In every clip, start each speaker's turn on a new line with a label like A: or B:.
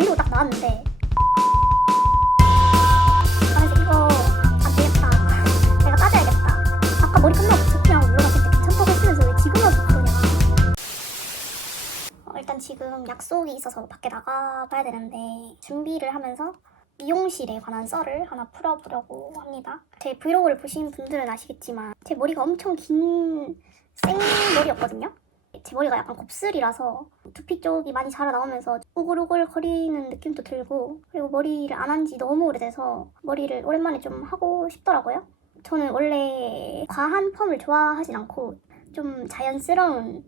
A: 말리고 딱 나왔는데 아 이거 안 되겠다 내가 따져야겠다 아까 머리 끝나고 좋냐고 물어봤을 때 괜찮다고 했으면서 왜 지금 와서 그러냐 어, 일단 지금 약속이 있어서 밖에 나가봐야 되는데 준비를 하면서 미용실에 관한 썰을 하나 풀어보려고 합니다. 제 브이로그를 보신 분들은 아시겠지만 제 머리가 엄청 긴 생머리였거든요. 제 머리가 약간 곱슬이라서 두피 쪽이 많이 자라 나오면서 우글우글 거리는 느낌도 들고 그리고 머리를 안 한 지 너무 오래돼서 머리를 오랜만에 좀 하고 싶더라고요. 저는 원래 과한 펌을 좋아하진 않고 좀 자연스러운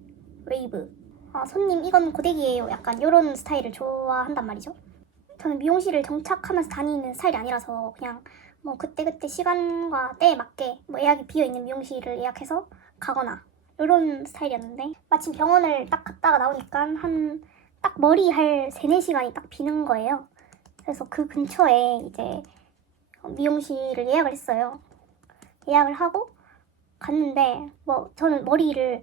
A: 웨이브 아, 손님 이건 고데기예요 약간 이런 스타일을 좋아한단 말이죠. 저는 미용실을 정착하면서 다니는 스타일이 아니라서 그냥 뭐 그때그때 시간과 때에 맞게 뭐 예약이 비어있는 미용실을 예약해서 가거나 이런 스타일이었는데 마침 병원을 딱 갔다가 나오니까 한 딱 머리 할 3, 4시간이 딱 비는 거예요. 그래서 그 근처에 이제 미용실을 예약을 했어요. 예약을 하고 갔는데 뭐 저는 머리를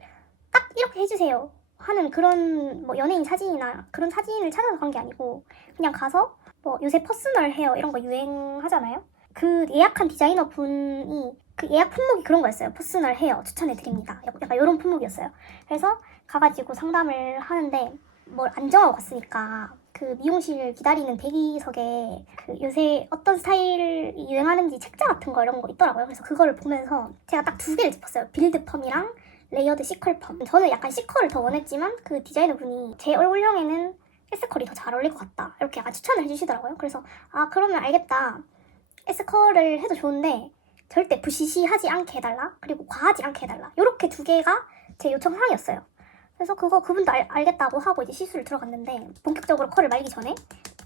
A: 딱 이렇게 해주세요 하는 그런 뭐 연예인 사진이나 그런 사진을 찾아서 간 게 아니고 그냥 가서 뭐 요새 퍼스널 헤어 이런 거 유행하잖아요. 그 예약한 디자이너 분이 그 예약 품목이 그런 거였어요. 퍼스널 헤어 추천해 드립니다. 약간 이런 품목이었어요. 그래서 가가지고 상담을 하는데 뭘 안 정하고 갔으니까 그 미용실 기다리는 대기석에 그 요새 어떤 스타일이 유행하는지 책자 같은 거 이런 거 있더라고요. 그래서 그거를 보면서 제가 딱 두 개를 짚었어요. 빌드 펌이랑 레이어드 시컬 펌. 저는 약간 시컬을 더 원했지만 그 디자이너 분이 제 얼굴형에는 S컬이 더 잘 어울릴 것 같다. 이렇게 약간 추천을 해주시더라고요. 그래서 아 그러면 알겠다. S컬을 해도 좋은데 절대 부시시하지 않게 해달라. 그리고 과하지 않게 해달라. 이렇게 두 개가 제 요청 사항이었어요. 그래서 그거 그분도 알, 알겠다고 하고 이제 시술을 들어갔는데 본격적으로 컬을 말기 전에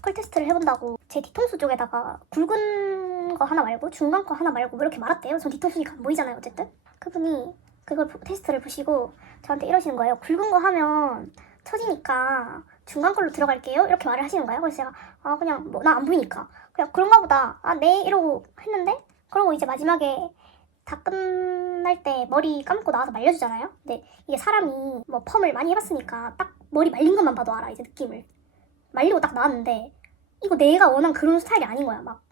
A: 컬 테스트를 해본다고 제 뒤통수 쪽에다가 굵은 거 하나 말고 중간 거 하나 말고 뭐 이렇게 말았대요. 전 뒤통수니까 안 보이잖아요. 어쨌든 그분이 그걸 보- 테스트를 보시고 저한테 이러시는 거예요. 굵은 거 하면 처지니까 중간 걸로 들어갈게요. 이렇게 말을 하시는 거예요. 그래서 제가 아 그냥 뭐 나 안 보이니까 그냥 그런가 보다. 아 네 이러고 했는데 그러고 이제 마지막에 다 끝날 때 머리 감고 나와서 말려주잖아요. 근데 이게 사람이 뭐 펌을 많이 해봤으니까 딱 머리 말린 것만 봐도 알아 이제 느낌을 말리고 딱 나왔는데 이거 내가 원한 그런 스타일이 아닌 거야. 막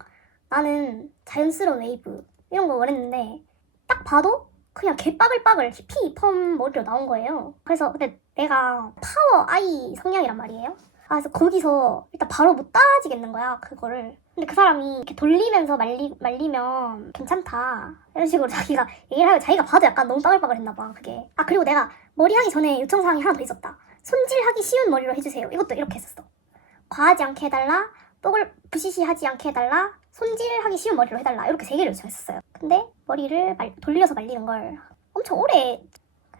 A: 나는 자연스러운 웨이브 이런 거 원했는데 딱 봐도 그냥 개빠글빠글 히피 펌 머리로 나온 거예요. 그래서 근데 내가 파워 아이 성향이란 말이에요. 아, 그래서 거기서 일단 바로 못 따지겠는 거야, 그거를. 근데 그 사람이 이렇게 돌리면서 말리, 말리면 괜찮다. 이런 식으로 자기가 얘기를 하고 자기가 봐도 약간 너무 빠글빠글 했나 봐, 그게. 아, 그리고 내가 머리 하기 전에 요청사항이 하나 더 있었다. 손질하기 쉬운 머리로 해주세요. 이것도 이렇게 했었어. 과하지 않게 해달라, 뽀글 부시시하지 않게 해달라, 손질하기 쉬운 머리로 해달라. 이렇게 세 개를 요청했었어요. 근데 머리를 말- 돌려서 말리는 걸 엄청 오래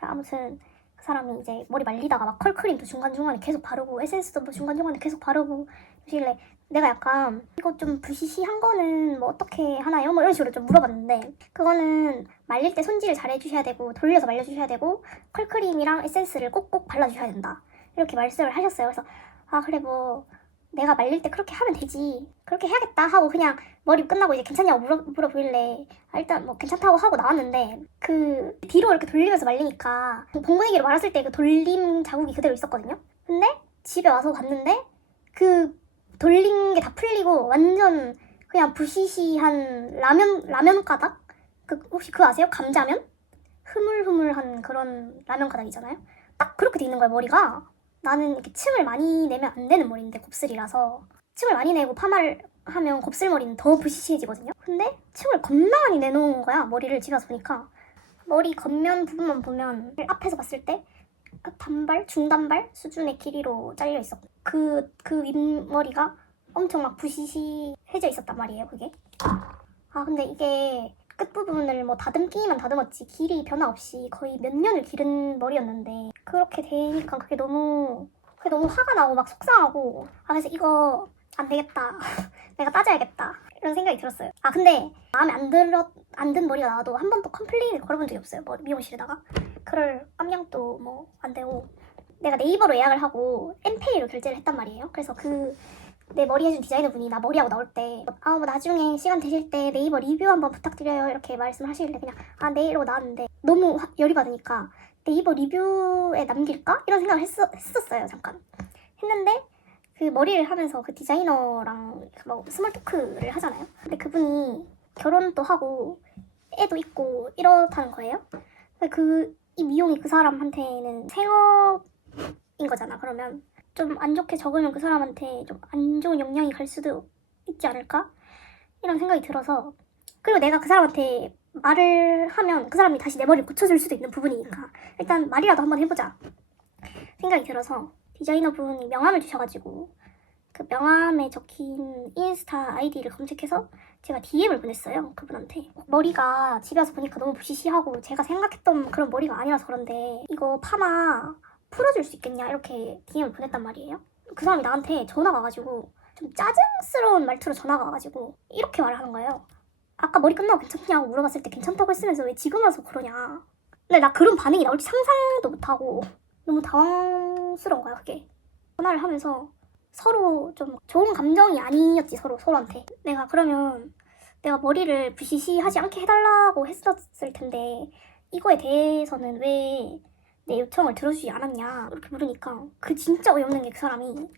A: 아무튼 그 사람이 이제 머리 말리다가 막 컬크림도 중간중간에 계속 바르고 에센스도 뭐 중간중간에 계속 바르고 그러길래 내가 약간 이거 좀 부시시한 거는 뭐 어떻게 하나요? 뭐 이런 식으로 좀 물어봤는데 그거는 말릴 때 손질을 잘 해주셔야 되고 돌려서 말려주셔야 되고 컬크림이랑 에센스를 꼭꼭 발라주셔야 된다 이렇게 말씀을 하셨어요 그래서 아 그래 뭐 내가 말릴 때 그렇게 하면 되지 그렇게 해야겠다 하고 그냥 머리 끝나고 이제 괜찮냐고 물어, 물어보길래 아, 일단 뭐 괜찮다고 하고 나왔는데 그 뒤로 이렇게 돌리면서 말리니까 봉근이기로 말았을 때 그 돌림 자국이 그대로 있었거든요. 근데 집에 와서 봤는데 그 돌린 게 다 풀리고 완전 그냥 부시시한 라면 라면 가닥? 그 혹시 그거 아세요? 감자면? 흐물흐물한 그런 라면 가닥이잖아요. 딱 그렇게 돼 있는 거야 머리가. 나는 이렇게 층을 많이 내면 안 되는 머리인데 곱슬이라서 층을 많이 내고 파마를 하면 곱슬머리는 더 부시시해지거든요. 근데 층을 겁나 많이 내놓은 거야 머리를 집에 와서 보니까 머리 겉면 부분만 보면 앞에서 봤을 때 단발, 중단발 수준의 길이로 잘려 있었고 그, 그 윗머리가 엄청 막 부시시해져 있었단 말이에요 그게. 아 근데 이게 끝부분을 뭐 다듬기만 다듬었지 길이 변화 없이 거의 몇 년을 기른 머리였는데 그렇게 되니까 그게 너무 그게 너무 화가 나고 막 속상하고 아 그래서 이거 안 되겠다. 내가 따져야겠다. 이런 생각이 들었어요. 아 근데 마음에 안 들었 안 든 머리가 나와도 한 번도 컴플레인을 걸어본 적이 없어요 머리 미용실에다가 그럴 깜냥도 뭐 안 되고 내가 네이버로 예약을 하고 엠페이로 결제를 했단 말이에요 그래서 그 내 머리 해준 디자이너 분이 나 머리하고 나올 때 아 뭐 나중에 시간 되실 때 네이버 리뷰 한번 부탁드려요 이렇게 말씀하시길래 그냥 아 네 이러고 나왔는데 너무 화- 열이 받으니까 네이버 리뷰에 남길까 이런 생각을 했었, 했었어요 잠깐 했는데 그그 머리를 하면서 그 디자이너랑 뭐 스몰 토크를 하잖아요. 근데 그분이 결혼도 하고 애도 있고 이렇다는 거예요. 그 이 미용이 그 사람한테는 생업인 거잖아. 그러면 좀 안 좋게 적으면 그 사람한테 좀 안 좋은 영향이 갈 수도 있지 않을까? 이런 생각이 들어서 그리고 내가 그 사람한테 말을 하면 그 사람이 다시 내 머리를 고쳐줄 수도 있는 부분이니까 일단 말이라도 한번 해보자 생각이 들어서 디자이너 분이 명함을 주셔가지고 그 명함에 적힌 인스타 아이디를 검색해서 제가 DM을 보냈어요 그분한테. 머리가 집에 와서 보니까 너무 부시시하고 제가 생각했던 그런 머리가 아니라서 그런데 이거 파마 풀어줄 수 있겠냐 이렇게 DM을 보냈단 말이에요. 그 사람이 나한테 전화가 와가지고 좀 짜증스러운 말투로 전화가 와가지고 이렇게 말을 하는 거예요 아까 머리 끝나고 괜찮냐고 물어봤을 때 괜찮다고 했으면서 왜 지금 와서 그러냐. 근데 나 그런 반응이 나올지 상상도 못하고 너무 당황스러운 거야 그게. 전화를 하면서 서로 좀 좋은 감정이 아니었지 서로 서로한테. 내가 그러면 내가 머리를 부시시하지 않게 해달라고 했었을 텐데 이거에 대해서는 왜 내 요청을 들어주지 않았냐? 이렇게 물으니까 그 진짜 어이없는 게 그 사람이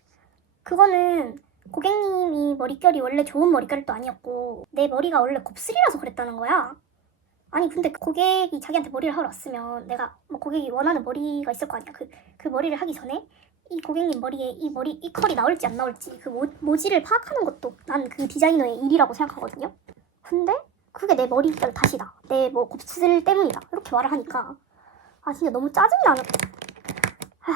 A: 그거는 고객님이 머릿결이 원래 좋은 머릿결도 아니었고 내 머리가 원래 곱슬이라서 그랬다는 거야. 아니 근데 고객이 자기한테 머리를 하러 왔으면 내가 뭐 고객이 원하는 머리가 있을 거 아니야. 그, 그 머리를 하기 전에 이 고객님 머리에 이 머리 이 컬이 나올지 안 나올지 그 모, 모지를 파악하는 것도 난 그 디자이너의 일이라고 생각하거든요. 근데 그게 내 머리결 탓이다. 내 뭐 곱슬 때문이다. 이렇게 말을 하니까 아 진짜 너무 짜증나는. 하,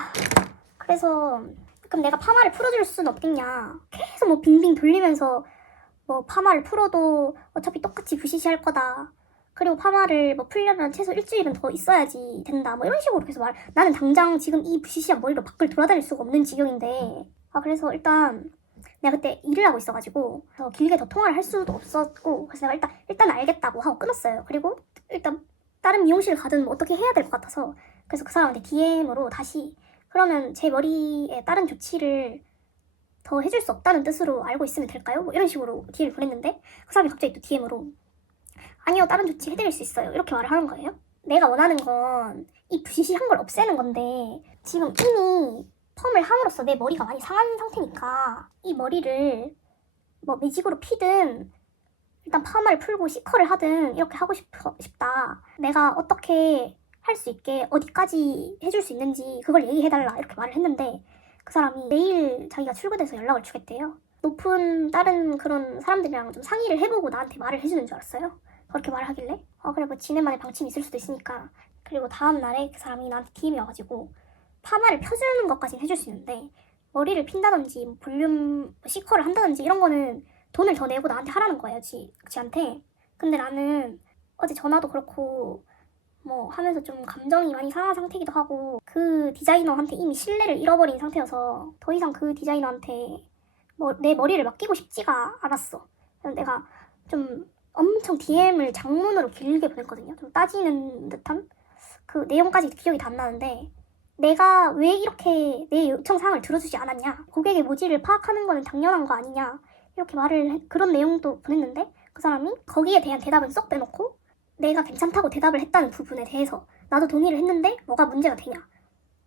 A: 그래서 그럼 내가 파마를 풀어줄 수는 없겠냐. 계속 뭐 빙빙 돌리면서 뭐 파마를 풀어도 어차피 똑같이 부시시할 거다. 그리고 파마를 뭐 풀려면 최소 일주일은 더 있어야지 된다. 뭐 이런 식으로 계속 말. 나는 당장 지금 이 부시시한 머리로 밖을 돌아다닐 수가 없는 지경인데. 아 그래서 일단 내가 그때 일을 하고 있어가지고 더 길게 더 통화를 할 수도 없었고 그래서 내가 일단 일단 알겠다고 하고 끊었어요. 그리고 일단 다른 미용실 가든 뭐 어떻게 해야 될 것 같아서 그래서 그 사람한테 DM으로 다시 그러면 제 머리에 다른 조치를 더 해줄 수 없다는 뜻으로 알고 있으면 될까요? 뭐 이런 식으로 DM을 보냈는데 그 사람이 갑자기 또 DM으로 아니요 다른 조치 해드릴 수 있어요. 이렇게 말을 하는 거예요. 내가 원하는 건 이 부시시한 걸 없애는 건데 지금 이미 펌을 함으로써 내 머리가 많이 상한 상태니까 이 머리를 뭐 매직으로 피든 일단 파마를 풀고 시커를 하든 이렇게 하고 싶어, 싶다. 내가 어떻게 할 수 있게 어디까지 해줄 수 있는지 그걸 얘기해달라 이렇게 말을 했는데 그 사람이 내일 자기가 출근해서 연락을 주겠대요. 높은 다른 그런 사람들이랑 좀 상의를 해보고 나한테 말을 해주는 줄 알았어요 그렇게 말하길래? 어 그래 뭐 지네만의 방침이 있을 수도 있으니까. 그리고 다음 날에 그 사람이 나한테 DM이 와가지고 파마를 펴주는 것까지는 해줄 수 있는데 머리를 핀다든지 뭐 볼륨 뭐 시커를 한다든지 이런 거는 돈을 더 내고 나한테 하라는 거예요 지, 지한테. 근데 나는 어제 전화도 그렇고 뭐 하면서 좀 감정이 많이 상한 상태이기도 하고 그 디자이너한테 이미 신뢰를 잃어버린 상태여서 더 이상 그 디자이너한테 뭐 내 머리를 맡기고 싶지가 않았어. 그래서 내가 좀 엄청 DM을 장문으로 길게 보냈거든요. 좀 따지는 듯한 그 내용까지 기억이 다 안 나는데 내가 왜 이렇게 내 요청 사항을 들어주지 않았냐? 고객의 모지를 파악하는 거는 당연한 거 아니냐? 이렇게 말을 해- 그런 내용도 보냈는데 그 사람이 거기에 대한 대답은 쏙 빼놓고 내가 괜찮다고 대답을 했다는 부분에 대해서 나도 동의를 했는데 뭐가 문제가 되냐?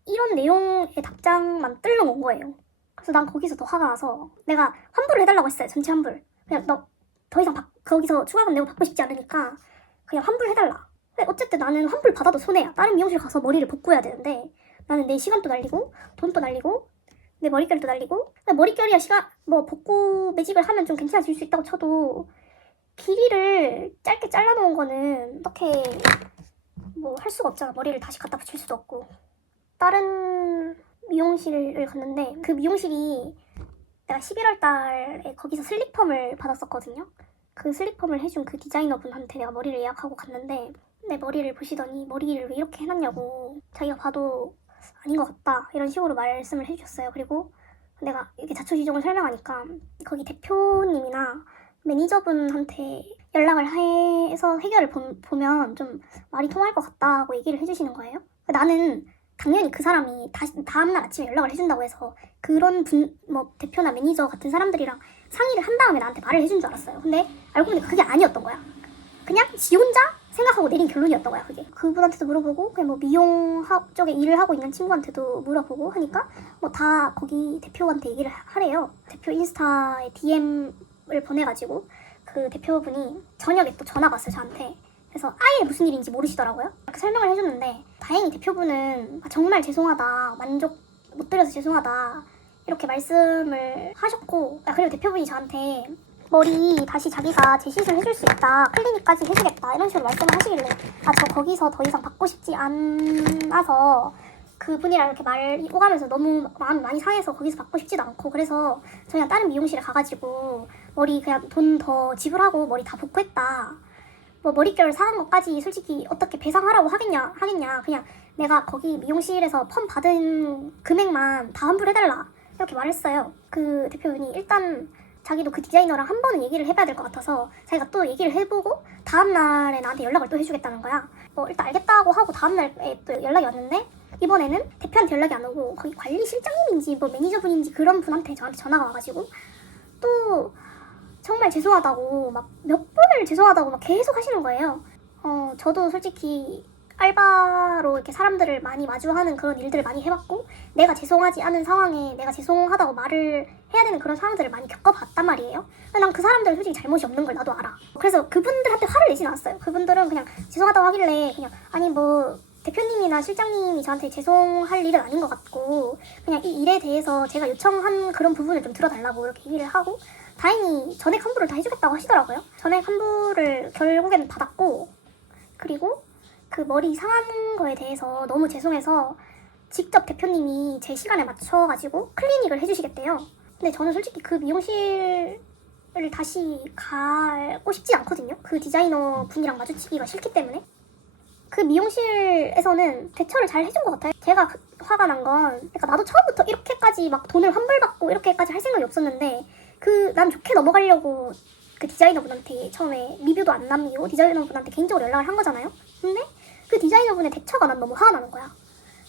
A: 이런 내용의 답장만 뜰러 온 거예요. 그래서 난 거기서 더 화가 나서 내가 환불을 해달라고 했어요. 전체 환불. 그냥 너 더 이상 바- 거기서 추가금 내고 받고 싶지 않으니까 그냥 환불해달라. 근데 어쨌든 나는 환불 받아도 손해야. 다른 미용실 가서 머리를 볶고해야 되는데 나는 내 시간도 날리고 돈도 날리고 내 머릿결도 날리고 근데 머릿결이야 시간 뭐 볶고 매직을 하면 좀 괜찮아질 수 있다고 쳐도 길이를 짧게 잘라놓은 거는 어떻게 뭐 할 수가 없잖아. 머리를 다시 갖다 붙일 수도 없고 다른 미용실을 갔는데 그 미용실이 내가 11월 달에 거기서 슬립펌을 받았었거든요. 그 슬립펌을 해준 그 디자이너 분한테 내가 머리를 예약하고 갔는데 내 머리를 보시더니 머리를 왜 이렇게 해놨냐고 자기가 봐도 아닌 것 같다 이런 식으로 말씀을 해주셨어요. 그리고 내가 이렇게 자초지종을 설명하니까 거기 대표님이나 매니저분한테 연락을 해서 해결을 보, 보면 좀 말이 통할 것 같다고 얘기를 해주시는 거예요. 나는 당연히 그 사람이 다시 다음날 아침에 연락을 해준다고 해서 그런 분 뭐 대표나 매니저 같은 사람들이랑 상의를 한 다음에 나한테 말을 해준 줄 알았어요. 근데 알고 보니까 그게 아니었던 거야. 그냥 지 혼자 생각하고 내린 결론이었던 거야 그게 그분한테도 물어보고 그냥 뭐 미용 하- 쪽에 일을 하고 있는 친구한테도 물어보고 하니까 뭐 다 거기 대표한테 얘기를 하- 하래요 대표 인스타에 DM을 보내가지고 그 대표분이 저녁에 또 전화가 왔어요 저한테 그래서 아예 무슨 일인지 모르시더라고요. 이렇게 설명을 해줬는데 다행히 대표분은 아, 정말 죄송하다 만족 못 드려서 죄송하다 이렇게 말씀을 하셨고 아, 그리고 대표분이 저한테 머리 다시 자기가 재시술 해줄 수 있다 클리닉까지 해주겠다 이런 식으로 말씀을 하시길래 아 저 거기서 더 이상 받고 싶지 않아서 그분이랑 이렇게 말 오가면서 너무 마음이 많이 상해서 거기서 받고 싶지도 않고 그래서 저 그냥 다른 미용실에 가가지고 머리 그냥 돈 더 지불하고 머리 다 복구했다 뭐 머릿결 상한 것까지 솔직히 어떻게 배상하라고 하겠냐 하겠냐. 그냥 내가 거기 미용실에서 펌 받은 금액만 다 환불해달라. 이렇게 말했어요. 그 대표분이 일단 자기도 그 디자이너랑 한 번은 얘기를 해봐야 될 것 같아서 자기가 또 얘기를 해보고 다음날에 나한테 연락을 또 해주겠다는 거야. 뭐 일단 알겠다고 하고 다음날에 또 연락이 왔는데 이번에는 대표한테 연락이 안 오고 거기 관리실장님인지 뭐 매니저분인지 그런 분한테 저한테 전화가 와가지고 또 정말 죄송하다고 막 몇 번을 죄송하다고 막 계속 하시는 거예요. 어, 저도 솔직히 알바로 이렇게 사람들을 많이 마주하는 그런 일들을 많이 해봤고 내가 죄송하지 않은 상황에 내가 죄송하다고 말을 해야 되는 그런 상황들을 많이 겪어봤단 말이에요. 난 그 사람들은 솔직히 잘못이 없는 걸 나도 알아. 그래서 그분들한테 화를 내진 않았어요. 그분들은 그냥 죄송하다고 하길래 그냥 아니 뭐 대표님이나 실장님이 저한테 죄송할 일은 아닌 것 같고 그냥 이 일에 대해서 제가 요청한 그런 부분을 좀 들어달라고 이렇게 얘기를 하고 다행히 전액 환불을 다 해주겠다고 하시더라고요. 전액 환불을 결국에는 받았고 그리고 그 머리 상한 거에 대해서 너무 죄송해서 직접 대표님이 제 시간에 맞춰가지고 클리닉을 해주시겠대요. 근데 저는 솔직히 그 미용실을 다시 가고 싶지 않거든요. 그 디자이너 분이랑 마주치기가 싫기 때문에. 그 미용실에서는 대처를 잘 해준 것 같아요. 제가 그- 화가 난 건, 그러니까 나도 처음부터 이렇게까지 막 돈을 환불받고 이렇게까지 할 생각이 없었는데, 그 난 좋게 넘어가려고 그 디자이너분한테 처음에 리뷰도 안 남기고 디자이너분한테 개인적으로 연락을 한 거잖아요. 근데 그 디자이너분의 대처가 난 너무 화가 나는 거야.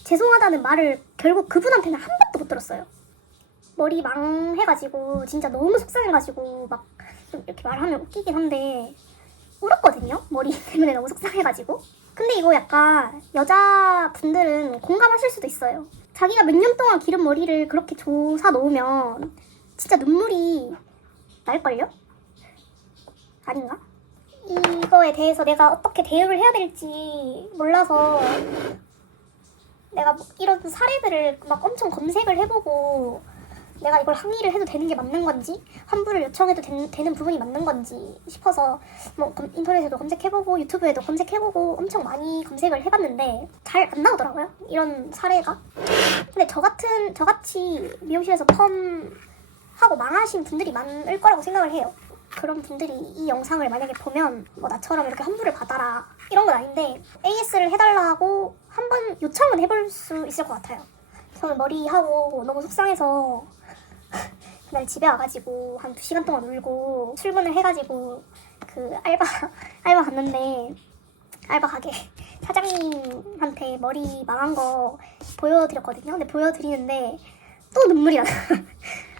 A: 죄송하다는 말을 결국 그분한테는 한 번도 못 들었어요. 머리 망해가지고 진짜 너무 속상해가지고 막좀 이렇게 말하면 웃기긴 한데 울었거든요. 머리 때문에 너무 속상해가지고. 근데 이거 약간 여자분들은 공감하실 수도 있어요. 자기가 몇 년 동안 기른 머리를 그렇게 조사 놓으면 진짜 눈물이 날걸요? 아닌가? 이거에 대해서 내가 어떻게 대응을 해야 될지 몰라서 내가 뭐 이런 사례들을 막 엄청 검색을 해보고 내가 이걸 항의를 해도 되는 게 맞는 건지 환불을 요청해도 된- 되는 부분이 맞는 건지 싶어서 뭐 검- 인터넷에도 검색해보고 유튜브에도 검색해보고 엄청 많이 검색을 해봤는데 잘 안 나오더라고요 이런 사례가 근데 저 같은 저같이 미용실에서 펌 하고 망하신 분들이 많을 거라고 생각을 해요. 그런 분들이 이 영상을 만약에 보면 뭐 나처럼 이렇게 환불을 받아라 이런 건 아닌데 AS를 해달라고 한번 요청은 해볼 수 있을 것 같아요. 저는 머리 하고 너무 속상해서 그날 집에 와가지고 한두 시간 동안 울고 출근을 해가지고 그 알바 알바 갔는데 알바 가게 사장님한테 머리 망한 거 보여드렸거든요. 근데 보여드리는데 또 눈물이 나.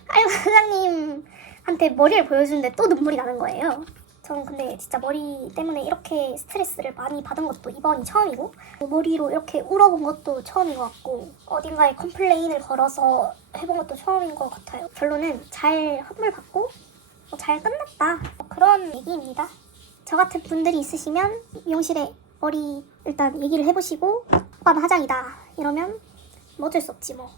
A: 알바 사장님한테 머리를 보여주는데 또 눈물이 나는 거예요. 저는 근데 진짜 머리 때문에 이렇게 스트레스를 많이 받은 것도 이번이 처음이고 머리로 이렇게 울어본 것도 처음인 것 같고 어딘가에 컴플레인을 걸어서 해본 것도 처음인 것 같아요. 결론은 잘 환불 받고 뭐잘 끝났다 뭐 그런 얘기입니다. 저 같은 분들이 있으시면 미용실에 머리 일단 얘기를 해보시고 오빠는 화장이다 이러면 뭐 어쩔 수 없지 뭐.